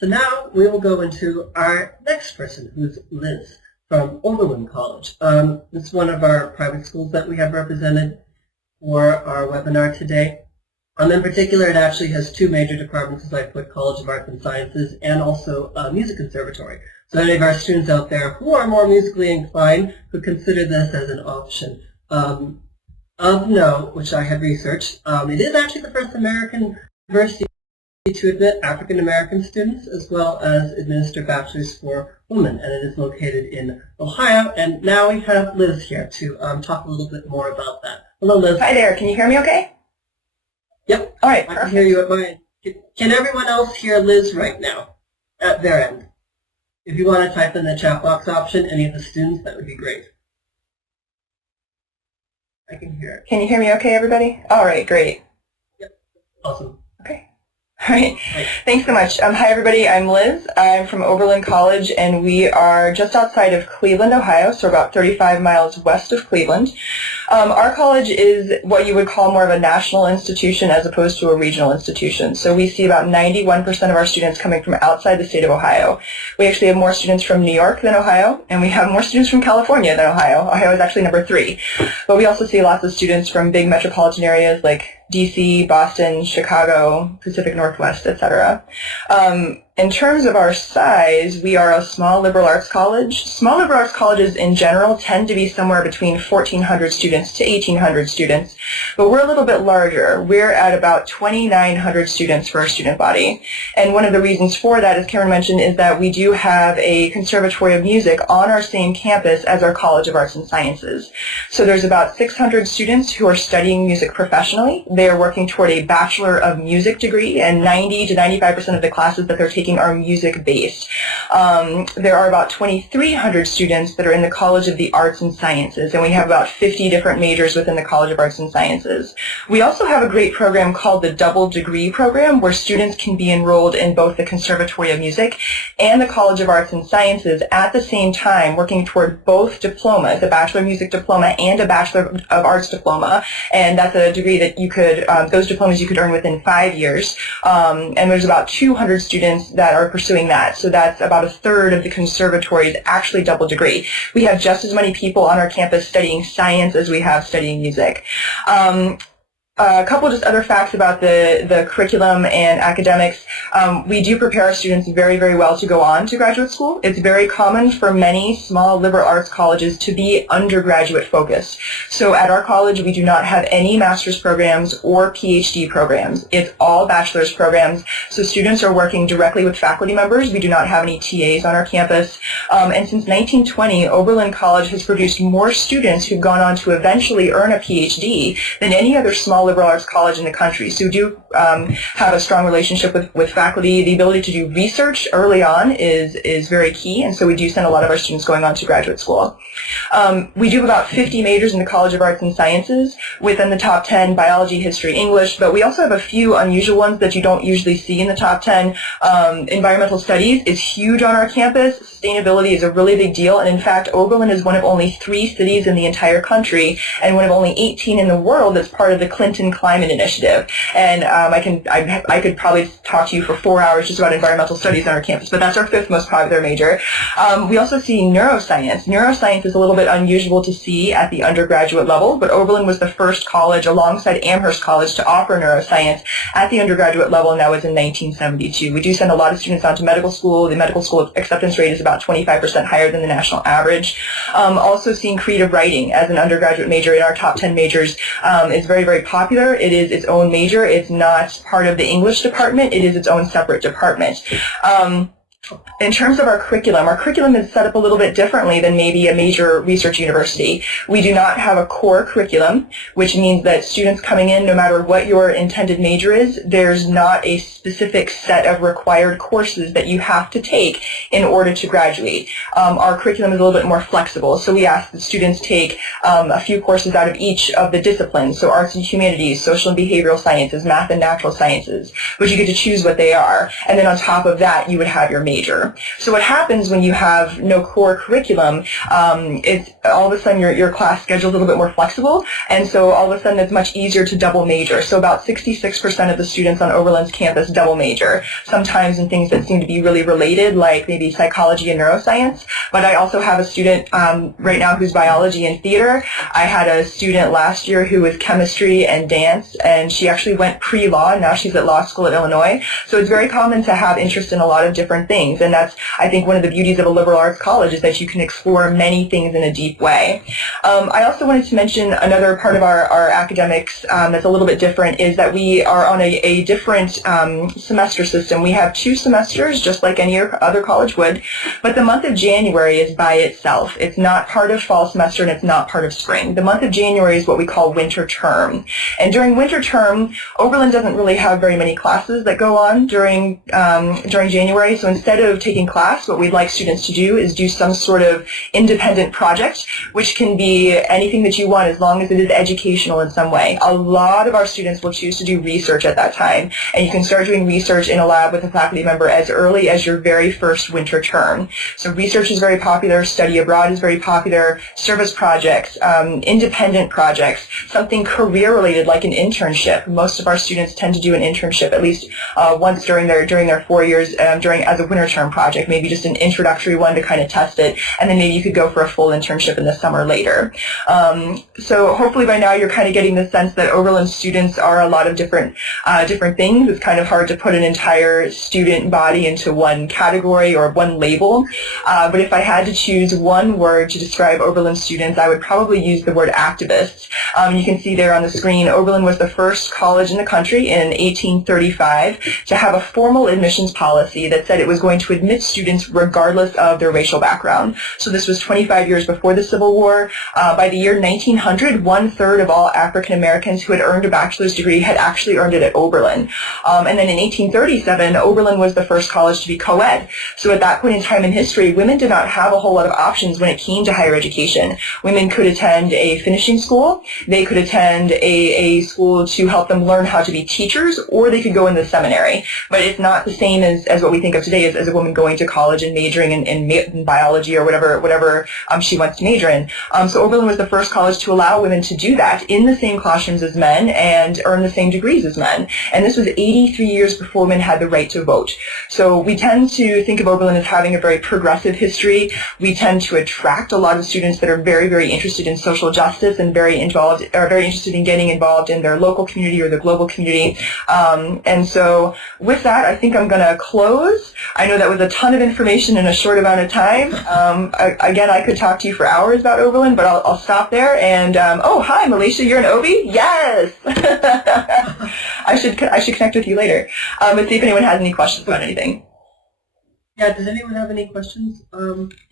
So now we will go into our next person, who's Liz from Oberlin College. This is one of our private schools that we have represented for our webinar today. In particular, it actually has two major departments, as I put, College of Arts and Sciences and also a music conservatory. So any of our students out there who are more musically inclined could consider this as an option. Of note, which I have researched, it is actually the first American university to admit African American students as well as administer bachelors for women, and it is located in Ohio. And now we have Liz here to talk a little bit more about that. Hello, Liz. Hi there. Can you hear me okay? Yep. All right. I can hear you at my end. Can everyone else hear Liz right now at their end? If you want to type in the chat box option, any of the students, that would be great. I can hear it. Can you hear me okay, everybody? All right, great. Yep. Awesome. Okay. All right. Thanks so much. Hi, everybody. I'm Liz. I'm from Oberlin College, and we are just outside of Cleveland, Ohio, so about 35 miles west of Cleveland. Our college is what you would call more of a national institution as opposed to a regional institution. So we see about 91% of our students coming from outside the state of Ohio. We actually have more students from New York than Ohio, and we have more students from California than Ohio. Ohio is actually number 3. But we also see lots of students from big metropolitan areas like DC, Boston, Chicago, Pacific Northwest, etc. In terms of our size, we are a small liberal arts college. Small liberal arts colleges in general tend to be somewhere between 1,400 students to 1,800 students, but we're a little bit larger. We're at about 2,900 students for our student body. And one of the reasons for that, as Karen mentioned, is that we do have a conservatory of music on our same campus as our College of Arts and Sciences. So there's about 600 students who are studying music professionally. They are working toward a Bachelor of Music degree, and 90 to 95% of the classes that they're taking are music-based. There are about 2,300 students that are in the College of the Arts and Sciences, and we have about 50 different majors within the College of Arts and Sciences. We also have a great program called the Double Degree Program, where students can be enrolled in both the Conservatory of Music and the College of Arts and Sciences at the same time, working toward both diplomas, a Bachelor of Music diploma and a Bachelor of Arts diploma, and that's a degree that you could, those diplomas you could earn within 5 years, and there's about 200 students that are pursuing that. So that's about a third of the conservatory's actually double degree. We have just as many people on our campus studying science as we have studying music. A couple just other facts about the curriculum and academics. We do prepare our students very, very well to go on to graduate school. It's very common for many small liberal arts colleges to be undergraduate focused. So at our college, we do not have any master's programs or PhD programs. It's all bachelor's programs. So students are working directly with faculty members. We do not have any TAs on our campus. And since 1920, Oberlin College has produced more students who've gone on to eventually earn a PhD than any other small liberal arts college in the country. So we do have a strong relationship with faculty. The ability to do research early on is very key, and so we do send a lot of our students going on to graduate school. We do have about 50 majors in the College of Arts and Sciences, within the top 10 biology, history, English, but we also have a few unusual ones that you don't usually see in the top 10. Environmental studies is huge on our campus. Sustainability is a really big deal, and in fact, Oberlin is one of only 3 cities in the entire country and one of only 18 in the world that's part of the Clinton Climate Initiative. And I could probably talk to you for 4 hours just about environmental studies on our campus, but that's our 5th most popular major. We also see neuroscience. Neuroscience is a little bit unusual to see at the undergraduate level, but Oberlin was the first college alongside Amherst College to offer neuroscience at the undergraduate level, and that was in 1972. We do send a lot of students on to medical school. The medical school acceptance rate is about 25% higher than the national average. Also seeing creative writing as an undergraduate major in our top 10 majors is very, very popular. It is its own major. It's not part of the English department. It is its own separate department. In terms of our curriculum is set up a little bit differently than maybe a major research university. We do not have a core curriculum, which means that students coming in, no matter what your intended major is, there's not a specific set of required courses that you have to take in order to graduate. Our curriculum is a little bit more flexible, so we ask that students take a few courses out of each of the disciplines, so arts and humanities, social and behavioral sciences, math and natural sciences, but you get to choose what they are. And then on top of that, you would have your major. So what happens when you have no core curriculum, it's all of a sudden your class schedule is a little bit more flexible, and so all of a sudden it's much easier to double major. So about 66% of the students on Oberlin's campus double major, sometimes in things that seem to be really related, like maybe psychology and neuroscience. But I also have a student right now who's biology and theater. I had a student last year who was chemistry and dance, and she actually went pre-law, and now she's at law school at Illinois. So it's very common to have interest in a lot of different things, and that's, I think, one of the beauties of a liberal arts college is that you can explore many things in a deep way. I also wanted to mention another part of our academics that's a little bit different is that we are on a different semester system. We have 2 semesters, just like any other college would, but the month of January is by itself. It's not part of fall semester, and it's not part of spring. The month of January is what we call winter term. And during winter term, Oberlin doesn't really have very many classes that go on during January. So instead of taking class, what we'd like students to do is do some sort of independent project, which can be anything that you want as long as it is educational in some way. A lot of our students will choose to do research at that time, and you can start doing research in a lab with a faculty member as early as your very first winter term. So research is very popular, study abroad is very popular, service projects, independent projects, something career-related like an internship. Most of our students tend to do an internship at least once during their 4 years as a winter term project, maybe just an introductory one to kind of test it, and then maybe you could go for a full internship in the summer later. So hopefully by now you're kind of getting the sense that Oberlin students are a lot of different things. It's kind of hard to put an entire student body into one category or one label, but if I had to choose one word to describe Oberlin students, I would probably use the word activists. You can see there on the screen, Oberlin was the first college in the country in 1835 to have a formal admissions policy that said it was going to admit students regardless of their racial background. So this was 25 years before the Civil War. By the year 1900, 1/3 of all African Americans who had earned a bachelor's degree had actually earned it at Oberlin. And then in 1837, Oberlin was the first college to be co-ed. So at that point in time in history, women did not have a whole lot of options when it came to higher education. Women could attend a finishing school, they could attend a school to help them learn how to be teachers, or they could go in the seminary. But it's not the same as what we think of today as a woman going to college and majoring in biology or whatever she wants to major in. So Oberlin was the first college to allow women to do that in the same classrooms as men and earn the same degrees as men. And this was 83 years before women had the right to vote. So we tend to think of Oberlin as having a very progressive history. We tend to attract a lot of students that are very, very interested in social justice and very interested in getting involved in their local community or the global community. And so with that, I think I'm going to close. I know that was a ton of information in a short amount of time. Again, I could talk to you for hours about Oberlin, but I'll stop there. And oh, hi, Malaysia, you're an Obi? Yes. I should connect with you later and see if anyone has any questions about anything. Yeah, does anyone have any questions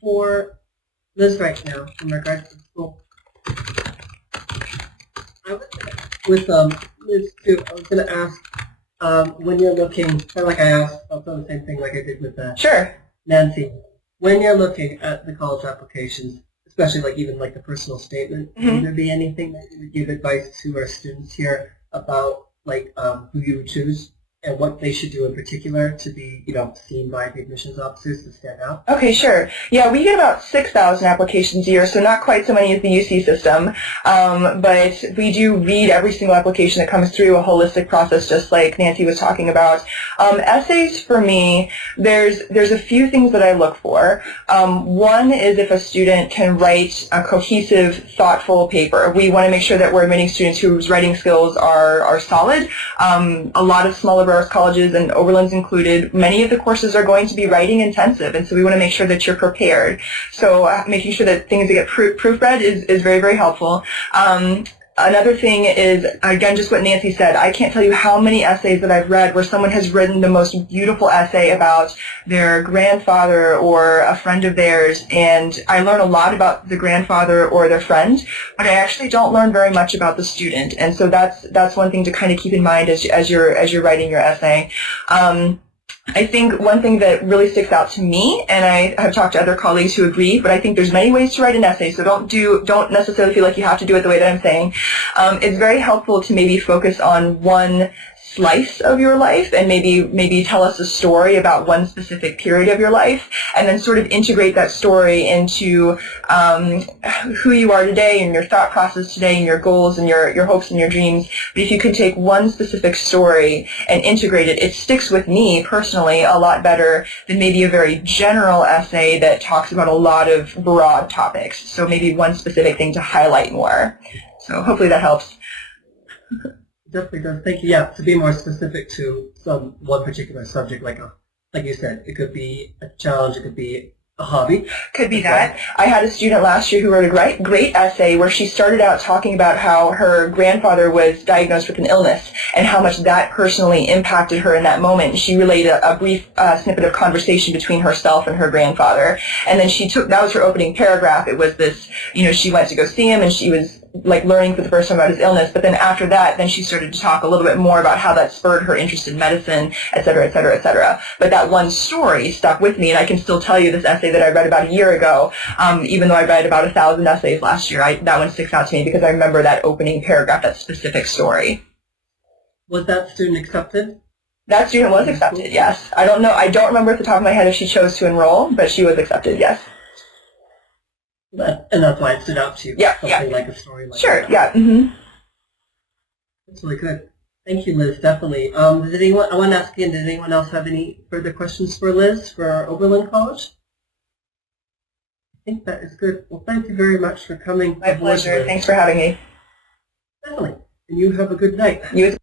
for Liz right now in regards to school? With Liz too, I was going to ask, when you're looking, kind of like I asked, I'll do the same thing like I did with Sure. Nancy. When you're looking at the college applications, especially like even like the personal statement, would there be anything that you would give advice to our students here about like who you would choose and what they should do in particular to be, seen by the admissions officers to stand out? Okay, sure. Yeah, we get about 6,000 applications a year, so not quite so many as the UC system, but we do read every single application that comes through, a holistic process, just like Nancy was talking about. Essays, for me, there's a few things that I look for. One is if a student can write a cohesive, thoughtful paper. We want to make sure that we're admitting students whose writing skills are solid. A lot of small liberal arts colleges, and Oberlin's included, many of the courses are going to be writing intensive, and so we want to make sure that you're prepared. So making sure that things that get proofread is very, very helpful. Another thing is, again, just what Nancy said. I can't tell you how many essays that I've read where someone has written the most beautiful essay about their grandfather or a friend of theirs, and I learn a lot about the grandfather or their friend, but I actually don't learn very much about the student. And so that's one thing to kind of keep in mind as you're writing your essay. I think one thing that really sticks out to me, and I have talked to other colleagues who agree, but I think there's many ways to write an essay, so don't necessarily feel like you have to do it the way that I'm saying. It's very helpful to maybe focus on one slice of your life and maybe tell us a story about one specific period of your life, and then sort of integrate that story into who you are today and your thought process today and your goals and your hopes and your dreams. But if you could take one specific story and integrate it, it sticks with me personally a lot better than maybe a very general essay that talks about a lot of broad topics. So maybe one specific thing to highlight more. So hopefully that helps. Definitely does. Thank you. Yeah, to be more specific to one particular subject, like you said, it could be a challenge, it could be a hobby. Could be that. I had a student last year who wrote a great essay where she started out talking about how her grandfather was diagnosed with an illness and how much that personally impacted her in that moment. She relayed a brief snippet of conversation between herself and her grandfather. And then that was her opening paragraph. It was this, she went to go see him and she was like learning for the first time about his illness, but then after that, then she started to talk a little bit more about how that spurred her interest in medicine, et cetera, et cetera, et cetera. But that one story stuck with me, and I can still tell you this essay that I read about a year ago, even though I read about 1,000 essays last year. That one sticks out to me because I remember that opening paragraph, that specific story. Was that student accepted? That student was accepted, yes. I don't remember at the top of my head if she chose to enroll, but she was accepted, yes. And that's why it stood out to you. Yeah, something like a story like sure, that. Yeah. Mm-hmm. That's really good. Thank you, Liz, definitely. I want to ask again, did anyone else have any further questions for Liz for Oberlin College? I think that is good. Well, thank you very much for coming. My pleasure. Thanks for having me. Definitely. And you have a good night. You